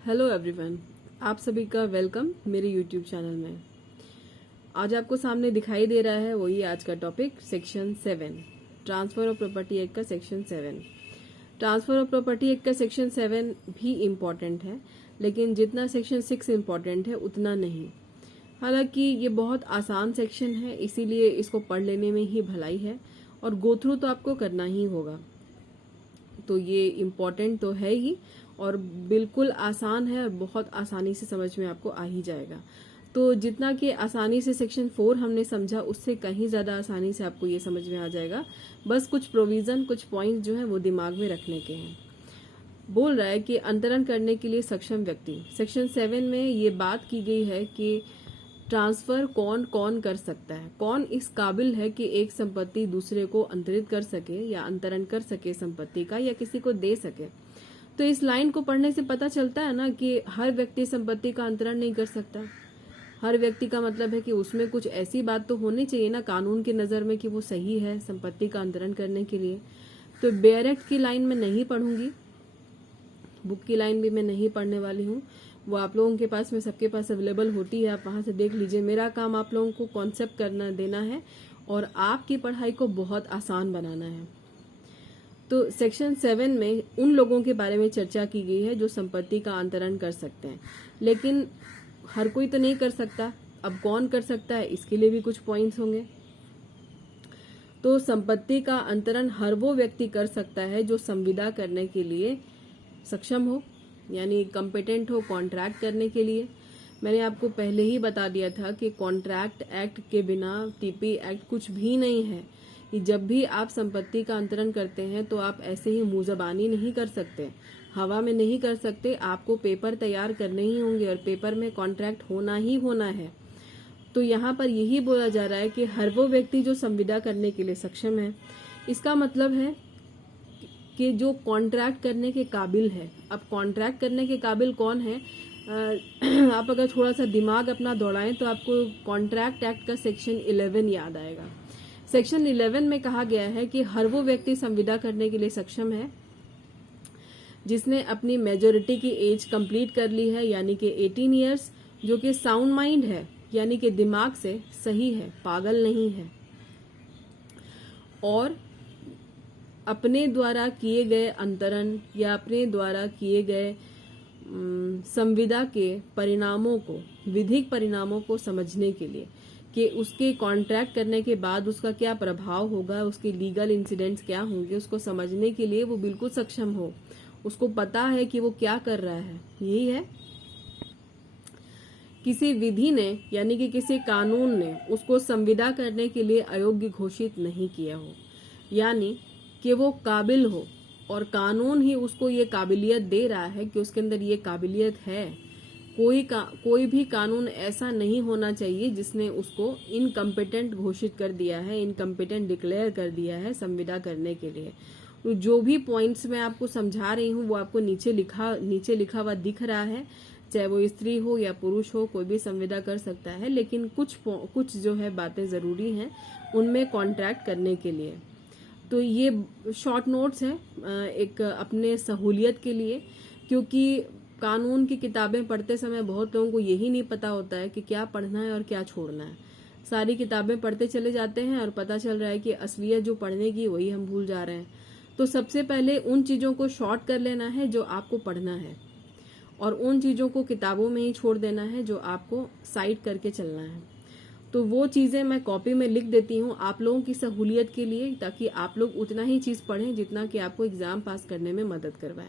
Hello everyone, आप सभी का वेलकम मेरे यूट्यूब चैनल में। आज आपको सामने दिखाई दे रहा है वही आज का topic section 7 transfer of property act का section 7। Transfer of property act का सेक्शन 7 भी इम्पॉर्टेंट है, लेकिन जितना सेक्शन 6 इम्पॉर्टेंट है उतना नहीं। हालांकि ये बहुत आसान सेक्शन है, इसीलिए इसको पढ़ लेने में ही भलाई है और गो थ्रू तो आपको करना ही होगा। तो ये इम्पॉर्टेंट तो है ही और बिल्कुल आसान है और बहुत आसानी से समझ में आपको आ ही जाएगा। तो जितना कि आसानी से सेक्शन 4 हमने समझा, उससे कहीं ज्यादा आसानी से आपको ये समझ में आ जाएगा। बस कुछ प्रोविजन, कुछ पॉइंट जो है वो दिमाग में रखने के हैं। बोल रहा है कि अंतरण करने के लिए सक्षम व्यक्ति। सेक्शन 7 में ये बात की गई है कि ट्रांसफर कौन कौन कर सकता है, कौन इस काबिल है कि एक संपत्ति दूसरे को अंतरित कर सके या अंतरण कर सके संपत्ति का, या किसी को दे सके। तो इस लाइन को पढ़ने से पता चलता है ना कि हर व्यक्ति संपत्ति का अंतरण नहीं कर सकता। हर व्यक्ति का मतलब है कि उसमें कुछ ऐसी बात तो होनी चाहिए ना कानून की नजर में कि वो सही है संपत्ति का अंतरण करने के लिए। तो बेयर एक्ट की लाइन में नहीं पढ़ूंगी, बुक की लाइन भी मैं नहीं पढ़ने वाली हूँ। वो आप लोगों के पास में सबके पास अवेलेबल होती है, आप वहां से देख लीजिए। मेरा काम आप लोगों को कॉन्सेप्ट करना देना है और आपकी पढ़ाई को बहुत आसान बनाना है। तो सेक्शन 7 में उन लोगों के बारे में चर्चा की गई है जो संपत्ति का अंतरण कर सकते हैं, लेकिन हर कोई तो नहीं कर सकता। अब कौन कर सकता है, इसके लिए भी कुछ पॉइंट्स होंगे। तो संपत्ति का अंतरण हर वो व्यक्ति कर सकता है जो संविदा करने के लिए सक्षम हो, यानी कॉम्पिटेंट हो कॉन्ट्रैक्ट करने के लिए। मैंने आपको पहले ही बता दिया था कि कॉन्ट्रैक्ट एक्ट के बिना टीपी एक्ट कुछ भी नहीं है। कि जब भी आप संपत्ति का अंतरण करते हैं तो आप ऐसे ही मुंह जबानी नहीं कर सकते, हवा में नहीं कर सकते। आपको पेपर तैयार करने ही होंगे और पेपर में कॉन्ट्रैक्ट होना ही होना है। तो यहाँ पर यही बोला जा रहा है कि हर वो व्यक्ति जो संविदा करने के लिए सक्षम है, इसका मतलब है कि जो कॉन्ट्रैक्ट करने के काबिल है। अब कॉन्ट्रैक्ट करने के काबिल कौन है, आप अगर थोड़ा सा दिमाग अपना दौड़ाएं तो आपको कॉन्ट्रैक्ट एक्ट का सेक्शन 11 याद आएगा। सेक्शन 11 में कहा गया है कि हर वो व्यक्ति संविदा करने के लिए सक्षम है जिसने अपनी मेजोरिटी की एज कंप्लीट कर ली है, यानी कि 18 इयर्स, जो कि साउंड माइंड है, यानी कि दिमाग से सही है, पागल नहीं है, और अपने द्वारा किए गए अंतरण या अपने द्वारा किए गए संविदा के परिणामों को, विधिक परिणामों को समझने के लिए कि उसके कॉन्ट्रैक्ट करने के बाद उसका क्या प्रभाव होगा, उसके लीगल इंसिडेंट्स क्या होंगे, उसको समझने के लिए वो बिल्कुल सक्षम हो, उसको पता है कि वो क्या कर रहा है। यही है, किसी विधि ने यानी कि किसी कानून ने उसको संविदा करने के लिए अयोग्य घोषित नहीं किया हो, यानी कि वो काबिल हो और कानून ही उसको ये काबिलियत दे रहा है कि उसके अंदर ये काबिलियत है। कोई भी कानून ऐसा नहीं होना चाहिए जिसने उसको इनकम्पिटेंट घोषित कर दिया है, इनकम्पिटेंट डिक्लेयर कर दिया है संविदा करने के लिए। तो जो भी पॉइंट्स मैं आपको समझा रही हूँ वो आपको नीचे लिखा हुआ दिख रहा है। चाहे वो स्त्री हो या पुरुष हो, कोई भी संविदा कर सकता है, लेकिन कुछ जो है बातें जरूरी हैं उनमें कॉन्ट्रैक्ट करने के लिए। तो ये शॉर्ट नोट्स है एक अपने सहूलियत के लिए, क्योंकि कानून की किताबें पढ़ते समय बहुत लोगों को यही नहीं पता होता है कि क्या पढ़ना है और क्या छोड़ना है। सारी किताबें पढ़ते चले जाते हैं और पता चल रहा है कि असलियत जो पढ़ने की वही हम भूल जा रहे हैं। तो सबसे पहले उन चीजों को शॉर्ट कर लेना है जो आपको पढ़ना है, और उन चीजों को किताबों में ही छोड़ देना है जो आपको साइड करके चलना है। तो वो चीजें मैं कॉपी में लिख देती हूँ आप लोगों की सहूलियत के लिए, ताकि आप लोग उतना ही चीज पढ़ें जितना कि आपको एग्जाम पास करने में मदद करवाए।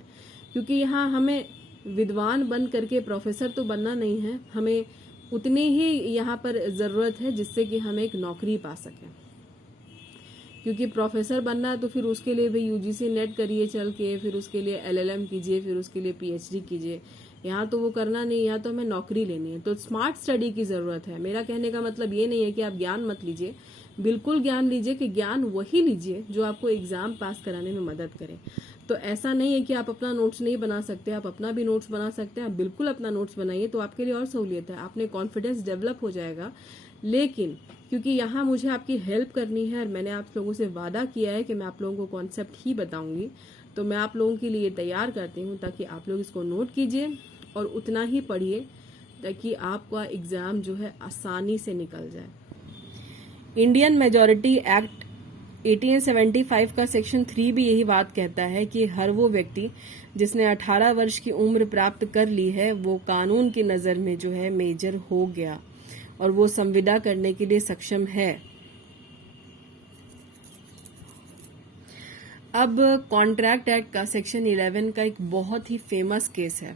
क्योंकि यहाँ हमें विद्वान बन करके प्रोफेसर तो बनना नहीं है, हमें उतनी ही यहाँ पर जरूरत है जिससे कि हम एक नौकरी पा सकें। क्योंकि प्रोफेसर बनना है तो फिर उसके लिए भी यूजीसी नेट करिए चल के, फिर उसके लिए एलएलएम कीजिए, फिर उसके लिए पीएचडी कीजिए। यहाँ तो वो करना नहीं, यहाँ तो हमें नौकरी लेनी है। तो स्मार्ट स्टडी की जरूरत है। मेरा कहने का मतलब ये नहीं है कि आप ज्ञान मत लीजिए, बिल्कुल ज्ञान लीजिए, कि ज्ञान वही लीजिए जो आपको एग्जाम पास कराने में मदद करे। तो ऐसा नहीं है कि आप अपना नोट्स नहीं बना सकते, आप अपना भी नोट्स बना सकते हैं। आप बिल्कुल अपना नोट्स बनाइए, तो आपके लिए और सहूलियत है, आपने कॉन्फिडेंस डेवलप हो जाएगा। लेकिन क्योंकि यहाँ मुझे आपकी हेल्प करनी है और मैंने आप लोगों से वादा किया है कि मैं आप लोगों को कॉन्सेप्ट ही बताऊंगी, तो मैं आप लोगों के लिए तैयार करती हूँ ताकि आप लोग इसको नोट कीजिए और उतना ही पढ़िए ताकि आपका एग्जाम जो है आसानी से निकल जाए। इंडियन मेजॉरिटी एक्ट 1875 का सेक्शन 3 भी यही बात कहता है कि हर वो व्यक्ति जिसने 18 वर्ष की उम्र प्राप्त कर ली है वो कानून की नजर में जो है मेजर हो गया और वो संविदा करने के लिए सक्षम है। अब कॉन्ट्रैक्ट एक्ट का सेक्शन 11 का एक बहुत ही फेमस केस है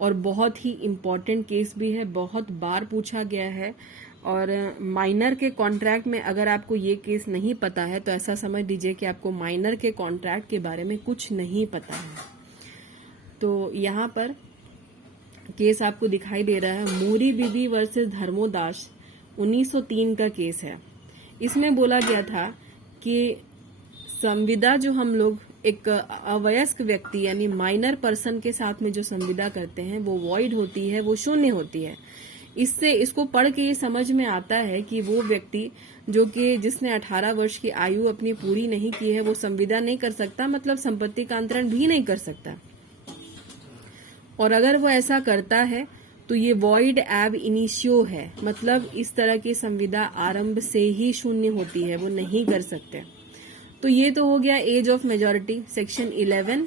और बहुत ही इम्पोर्टेंट केस भी है, बहुत बार पूछा गया है। और माइनर के कॉन्ट्रैक्ट में अगर आपको ये केस नहीं पता है तो ऐसा समझ लीजिए कि आपको माइनर के कॉन्ट्रैक्ट के बारे में कुछ नहीं पता है। तो यहाँ पर केस आपको दिखाई दे रहा है, मूरी बीबी वर्सेस धर्मोदास 1903 का केस है। इसमें बोला गया था कि संविदा जो हम लोग एक अवयस्क व्यक्ति यानी माइनर पर्सन के साथ में जो संविदा करते हैं वो वॉइड होती है, वो शून्य होती है। इससे इसको पढ़ के ये समझ में आता है कि वो व्यक्ति जो कि जिसने 18 वर्ष की आयु अपनी पूरी नहीं की है वो संविदा नहीं कर सकता, मतलब संपत्ति का अंतरण भी नहीं कर सकता। और अगर वो ऐसा करता है तो ये वॉइड एब इनिशियो है, मतलब इस तरह की संविदा आरंभ से ही शून्य होती है, वो नहीं कर सकते। तो ये तो हो गया एज ऑफ मेजॉरिटी सेक्शन 11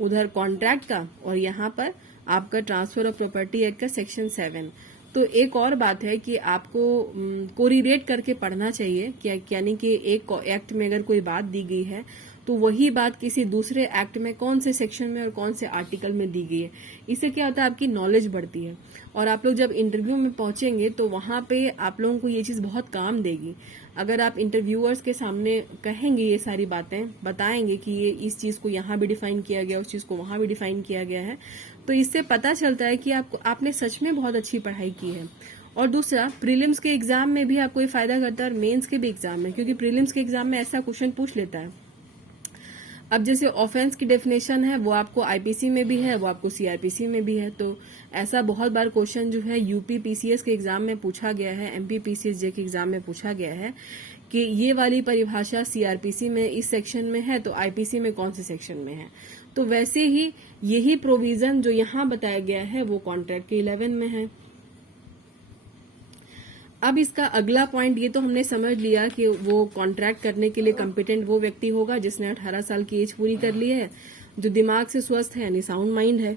उधर कॉन्ट्रैक्ट का, और यहाँ पर आपका ट्रांसफर ऑफ प्रॉपर्टी एक्ट का सेक्शन 7। तो एक और बात है कि आपको कोरिलेट करके पढ़ना चाहिए, यानी कि एक एक्ट में अगर कोई बात दी गई है तो वही बात किसी दूसरे एक्ट में कौन से सेक्शन में और कौन से आर्टिकल में दी गई है। इससे क्या होता है, आपकी नॉलेज बढ़ती है और आप लोग जब इंटरव्यू में पहुंचेंगे तो वहां पे आप लोगों को ये चीज बहुत काम देगी। अगर आप इंटरव्यूअर्स के सामने कहेंगे ये सारी बातें, बताएंगे कि ये इस चीज को यहाँ भी डिफाइन किया गया, उस चीज को वहां भी डिफाइन किया गया है, तो इससे पता चलता है कि आपने सच में बहुत अच्छी पढ़ाई की है। और दूसरा, प्रीलिम्स के एग्जाम में भी आपको ये फायदा करता है और मेंस के भी एग्जाम में, क्योंकि प्रीलिम्स के एग्जाम में ऐसा क्वेश्चन पूछ लेता है। अब जैसे ऑफेंस की डेफिनेशन है वो आपको आईपीसी में भी है, वो आपको सीआरपीसी में भी है। तो ऐसा बहुत बार क्वेश्चन जो है यूपी पीसीएस के एग्जाम में पूछा गया है, एमपी पीसीएस के एग्जाम में पूछा गया है कि ये वाली परिभाषा सीआरपीसी में इस सेक्शन में है तो आईपीसी में कौन से सेक्शन में है। तो वैसे ही यही प्रोविजन जो यहाँ बताया गया है वो कॉन्ट्रैक्ट के 11 में है। अब इसका अगला पॉइंट, ये तो हमने समझ लिया कि वो कॉन्ट्रैक्ट करने के लिए कॉम्पिटेंट वो व्यक्ति होगा जिसने 18 साल की एज पूरी कर ली है, जो दिमाग से स्वस्थ है यानी साउंड माइंड है।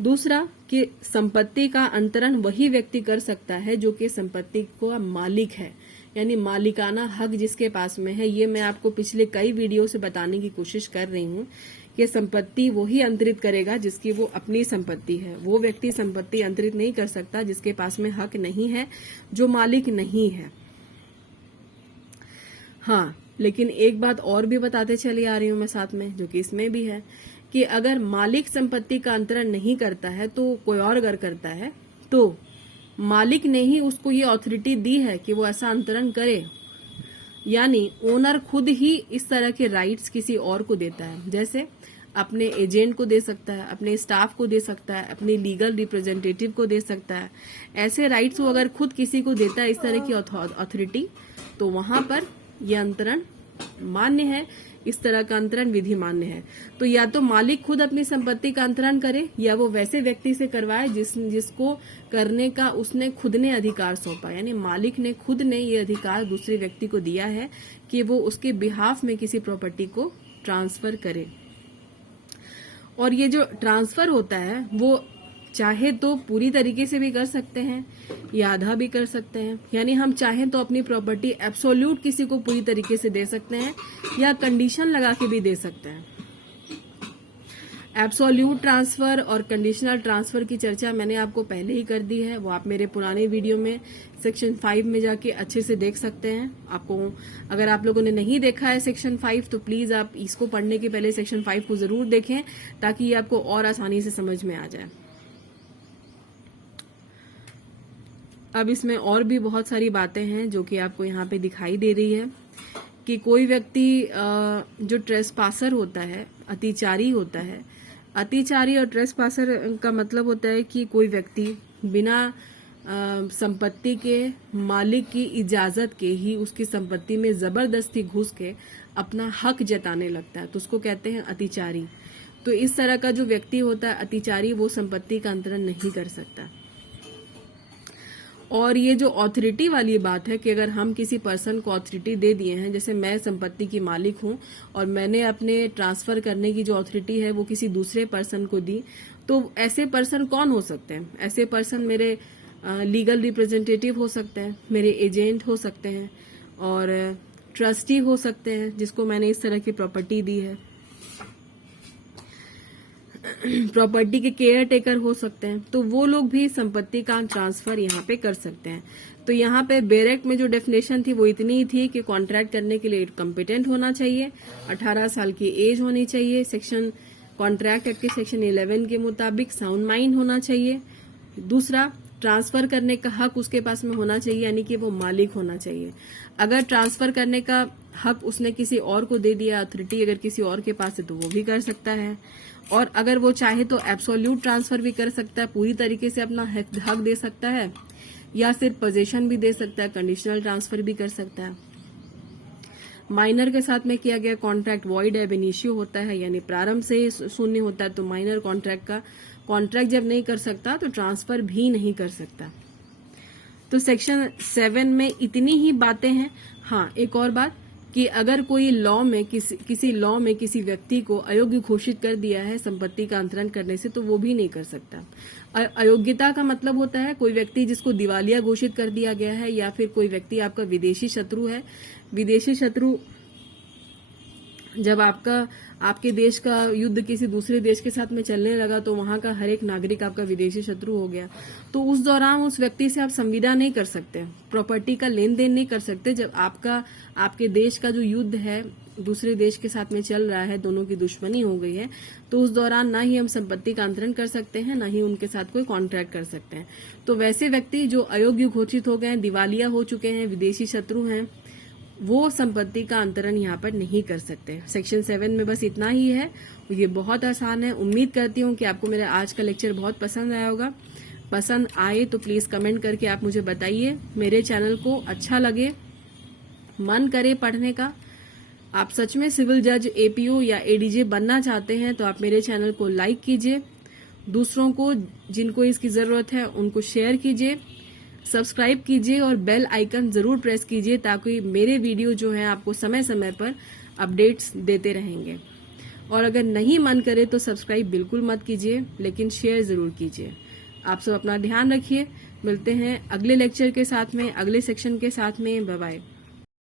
दूसरा कि संपत्ति का अंतरण वही व्यक्ति कर सकता है जो कि संपत्ति का मालिक है, यानी मालिकाना हक जिसके पास में है। ये मैं आपको पिछले कई वीडियो से बताने की कोशिश कर रही हूँ कि संपत्ति वही अंतरित करेगा जिसकी वो अपनी संपत्ति है। वो व्यक्ति संपत्ति अंतरित नहीं कर सकता जिसके पास में हक नहीं है, जो मालिक नहीं है। हाँ, लेकिन एक बात और भी बताते चली आ रही हूँ मैं साथ में, जो कि इसमें भी है कि अगर मालिक संपत्ति का अंतरण नहीं करता है तो कोई और अगर करता है तो मालिक ने ही उसको ये ऑथोरिटी दी है कि वो ऐसा अंतरण करे, यानी ओनर खुद ही इस तरह के राइट्स किसी और को देता है। जैसे अपने एजेंट को दे सकता है, अपने स्टाफ को दे सकता है, अपने लीगल रिप्रेजेंटेटिव को दे सकता है। ऐसे राइट्स वो अगर खुद किसी को देता है इस तरह की अथॉरिटी, तो वहां पर यह अंतरण मान्य है, इस तरह का अंतरण विधि मान्य है। तो या तो मालिक खुद अपनी संपत्ति का अंतरण करे या वो वैसे व्यक्ति से करवाए जिसको करने का उसने खुद ने अधिकार सौंपा, यानी मालिक ने खुद ने ये अधिकार दूसरे व्यक्ति को दिया है कि वो उसके बिहाफ में किसी प्रॉपर्टी को ट्रांसफर करे। और ये जो ट्रांसफर होता है वो चाहे तो पूरी तरीके से भी कर सकते हैं या आधा भी कर सकते हैं, यानी हम चाहें तो अपनी प्रॉपर्टी एब्सोल्यूट किसी को पूरी तरीके से दे सकते हैं या कंडीशन लगा के भी दे सकते हैं। एब्सोल्यूट ट्रांसफर और कंडीशनल ट्रांसफर की चर्चा मैंने आपको पहले ही कर दी है, वो आप मेरे पुराने वीडियो में सेक्शन 5 में जाके अच्छे से देख सकते हैं। आपको अगर आप लोगों ने नहीं देखा है सेक्शन 5 तो प्लीज आप इसको पढ़ने के पहले सेक्शन 5 को जरूर देखें ताकि ये आपको और आसानी से समझ में आ जाए। अब इसमें और भी बहुत सारी बातें हैं जो कि आपको यहाँ पे दिखाई दे रही है कि कोई व्यक्ति जो ट्रेसपासर होता है, अतिचारी होता है। अतिचारी और ट्रेसपासर का मतलब होता है कि कोई व्यक्ति बिना संपत्ति के मालिक की इजाजत के ही उसकी संपत्ति में जबरदस्ती घुस के अपना हक जताने लगता है, तो उसको कहते हैं अतिचारी। तो इस तरह का जो व्यक्ति होता है अतिचारी, वो संपत्ति का अंतरण नहीं कर सकता। और ये जो ऑथोरिटी वाली बात है कि अगर हम किसी पर्सन को ऑथोरिटी दे दिए हैं, जैसे मैं संपत्ति की मालिक हूं और मैंने अपने ट्रांसफर करने की जो ऑथोरिटी है वो किसी दूसरे पर्सन को दी, तो ऐसे पर्सन कौन हो सकते हैं? ऐसे पर्सन मेरे लीगल रिप्रेजेंटेटिव हो सकते हैं, मेरे एजेंट हो सकते हैं और ट्रस्टी हो सकते हैं जिसको मैंने इस तरह की प्रॉपर्टी दी है, प्रॉपर्टी के केयर टेकर हो सकते हैं। तो वो लोग भी संपत्ति का ट्रांसफर यहाँ पे कर सकते हैं। तो यहाँ पे बेरेक्ट में जो डेफिनेशन थी वो इतनी ही थी कि कॉन्ट्रैक्ट करने के लिए कॉम्पिटेंट होना चाहिए, 18 साल की एज होनी चाहिए, सेक्शन कॉन्ट्रैक्ट एक्ट के सेक्शन 11 के मुताबिक साउंड माइंड होना चाहिए। दूसरा, ट्रांसफर करने का हक उसके पास में होना चाहिए, यानी कि वो मालिक होना चाहिए। अगर ट्रांसफर करने का हक उसने किसी और को दे दिया, अथॉरिटी अगर किसी और के पास है तो वो भी कर सकता है। और अगर वो चाहे तो एब्सोल्यूट ट्रांसफर भी कर सकता है, पूरी तरीके से अपना हक दे सकता है, या सिर्फ पोजीशन भी दे सकता है, कंडीशनल ट्रांसफर भी कर सकता है। माइनर के साथ में किया गया कॉन्ट्रैक्ट वॉइड एब इनिशियो होता है, यानी प्रारंभ से ही शून्य होता है। तो माइनर कॉन्ट्रैक्ट का कॉन्ट्रैक्ट जब नहीं कर सकता तो ट्रांसफर भी नहीं कर सकता। तो सेक्शन 7 में इतनी ही बातें हैं। हाँ, एक और बात कि अगर कोई लॉ में किसी लॉ में किसी व्यक्ति को अयोग्य घोषित कर दिया है संपत्ति का अंतरण करने से, तो वो भी नहीं कर सकता। अयोग्यता का मतलब होता है कोई व्यक्ति जिसको दिवालिया घोषित कर दिया गया है, या फिर कोई व्यक्ति आपका विदेशी शत्रु है। विदेशी शत्रु जब आपके देश का युद्ध किसी दूसरे देश के साथ में चलने लगा तो वहां का हर एक नागरिक आपका विदेशी शत्रु हो गया। तो उस दौरान उस व्यक्ति से आप संविदा नहीं कर सकते, प्रॉपर्टी का लेन देन नहीं कर सकते। जब आपके देश का जो युद्ध है दूसरे देश के साथ में चल रहा है, दोनों की दुश्मनी हो गई है, तो उस दौरान ना ही हम संपत्ति का अंतरण कर सकते हैं, ना ही उनके साथ कोई कॉन्ट्रैक्ट कर सकते हैं। तो वैसे व्यक्ति जो अयोग्य घोषित हो गए हैं, दिवालिया हो चुके हैं, विदेशी शत्रु हैं, वो संपत्ति का अंतरण यहाँ पर नहीं कर सकते। सेक्शन 7 में बस इतना ही है, ये बहुत आसान है। उम्मीद करती हूँ कि आपको मेरा आज का लेक्चर बहुत पसंद आया होगा। पसंद आए तो प्लीज कमेंट करके आप मुझे बताइए। मेरे चैनल को अच्छा लगे, मन करे पढ़ने का, आप सच में सिविल जज, एपीओ या एडीजे बनना चाहते हैं तो आप मेरे चैनल को लाइक कीजिए, दूसरों को जिनको इसकी जरूरत है उनको शेयर कीजिए, सब्सक्राइब कीजिए और बेल आइकन जरूर प्रेस कीजिए, ताकि मेरे वीडियो जो है आपको समय समय पर अपडेट्स देते रहेंगे। और अगर नहीं मन करे तो सब्सक्राइब बिल्कुल मत कीजिए, लेकिन शेयर जरूर कीजिए। आप सब अपना ध्यान रखिए। मिलते हैं अगले लेक्चर के साथ में, अगले सेक्शन के साथ में। Bye bye.